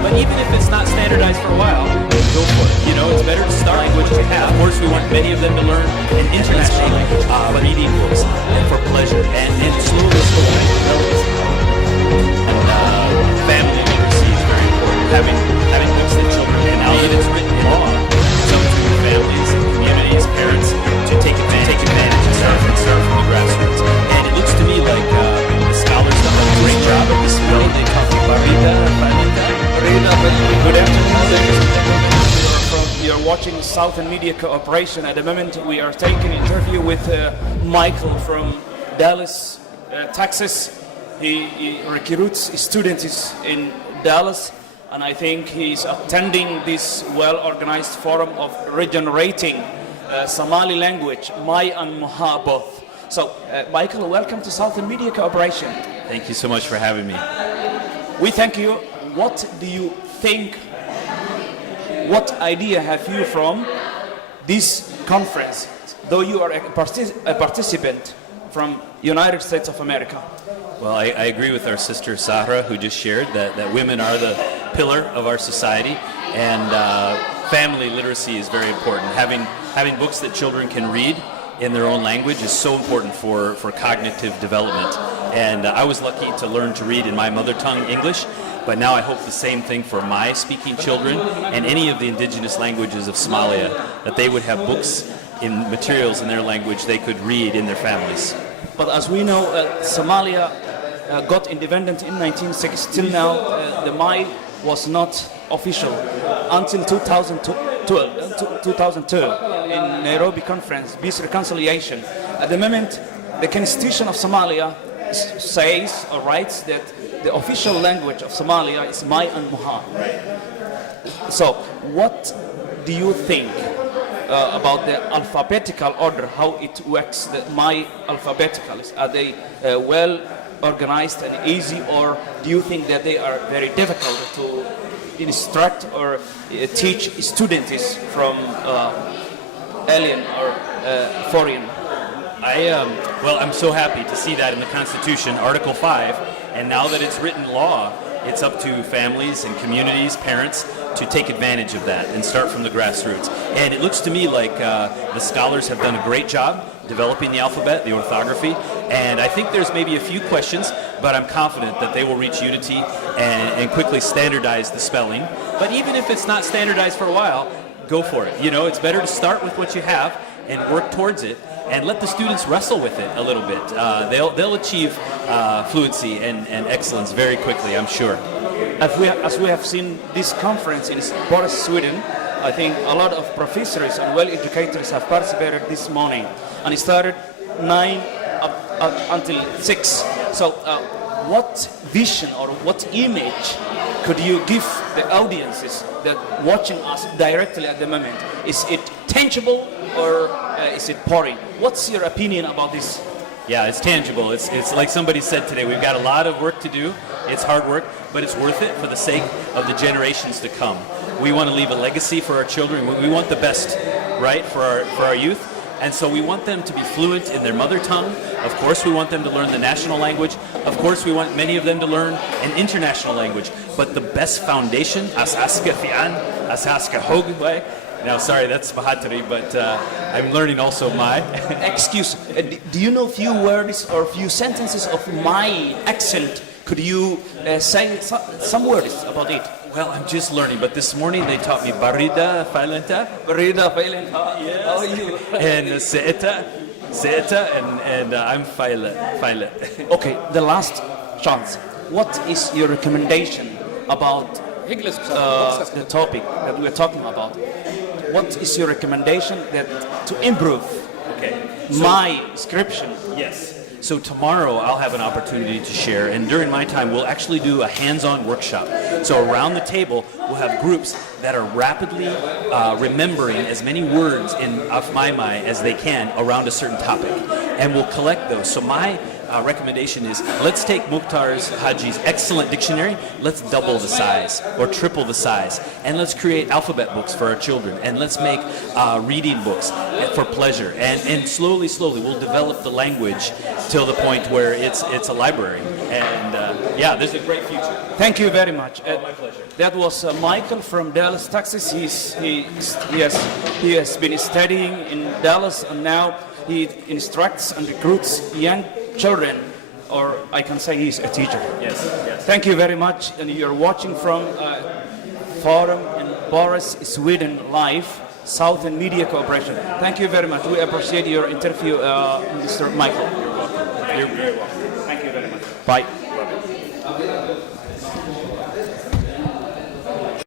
But even if it's not standardized for a while, go for it. You know, it's better to start language to have. Of course, we want many of them to learn an international reading books and for pleasure, and slowly family literacy is very important. Having books that children can. Now that it's written in law, it's up to families and communities, parents to take advantage and start from the grassroots. And it looks to me like the scholars have done a great job of this spelling. They talk about Good afternoon, ladies and gentlemen. You're watching Southern Media Cooperation. At the moment, we are taking an interview with Michael from Dallas, Texas. He recruits students in Dallas, and I think he's attending this well-organized forum of regenerating Somali language, Mai and Muha both. So, Michael, welcome to Southern Media Cooperation. Thank you so much for having me. We thank you. What do you think? What idea have you from this conference, though you are a participant from United States of America? Well, I agree with our sister Sahra, who just shared that women are the pillar of our society, and family literacy is very important. Having books that children can read in their own language is so important for cognitive development. And I was lucky to learn to read in my mother tongue, English, but now I hope the same thing for my speaking children and any of the indigenous languages of Somalia, that they would have books in materials in their language they could read in their families. But as we know, Somalia got independent in 1960. Till now, the Mai was not official until 2002 in Nairobi Conference, Peace Reconciliation. At the moment, the Constitution of Somalia says or writes that the official language of Somalia is Mai and Muha. So, what do you think about the alphabetical order, how it works, the Mai alphabeticals? Are they well organized and easy, or do you think that they are very difficult to instruct or teach students from alien or foreign? I'm so happy to see that in the Constitution, Article 5, and now that it's written law, it's up to families and communities, parents, to take advantage of that and start from the grassroots. And it looks to me like the scholars have done a great job developing the alphabet, the orthography, and I think there's maybe a few questions, but I'm confident that they will reach unity and quickly standardize the spelling. But even if it's not standardized for a while, go for it. You know, it's better to start with what you have and work towards it, and let the students wrestle with it a little bit. They'll achieve fluency and excellence very quickly, I'm sure. As we have seen this conference in Boras, Sweden, I think a lot of professors and well-educators have participated this morning, and it started 9 up until 6. So what vision or what image could you give the audiences that watching us directly at the moment? Is it tangible or is it boring? What's your opinion about this? Yeah, it's tangible. It's like somebody said today, we've got a lot of work to do. It's hard work, but it's worth it for the sake of the generations to come. We want to leave a legacy for our children. We want the best, right, for our youth. And so we want them to be fluent in their mother tongue. Of course, we want them to learn the national language. Of course, we want many of them to learn an international language. But the best foundation, asaska fi'an, asaska hogway. Now, sorry, that's Bahatari, but I'm learning also Mai. Excuse, do you know few words or few sentences of my accent? Could you say some words about it? Well, I'm just learning, but this morning they taught me Barida Failenta. Barida Failenta, yes. How are you? And Seeta, and I'm Failet. Okay, the last chance. What is your recommendation about the topic that we're talking about? What is your recommendation to improve my description? Yes. So tomorrow I'll have an opportunity to share, and during my time we'll actually do a hands-on workshop. So around the table we'll have groups that are rapidly remembering as many words in Afmaimai as they can around a certain topic, and we'll collect those. So my recommendation is let's take Mukhtar's Haji's excellent dictionary, let's double the size or triple the size, and let's create alphabet books for our children, and let's make reading books for pleasure, and slowly we'll develop the language till the point where it's a library, and yeah, there's a great future. Thank you very much. My pleasure. That was Michael from Dallas, Texas. He has been studying in Dallas, and now he instructs and recruits young children, or I can say he's a teacher. Yes. Thank you very much. And you're watching from Forum in Boras, Sweden, live, Southern Media Corporation. Thank you very much. We appreciate your interview, Mr. Michael. You're very welcome. Thank you very much. Bye.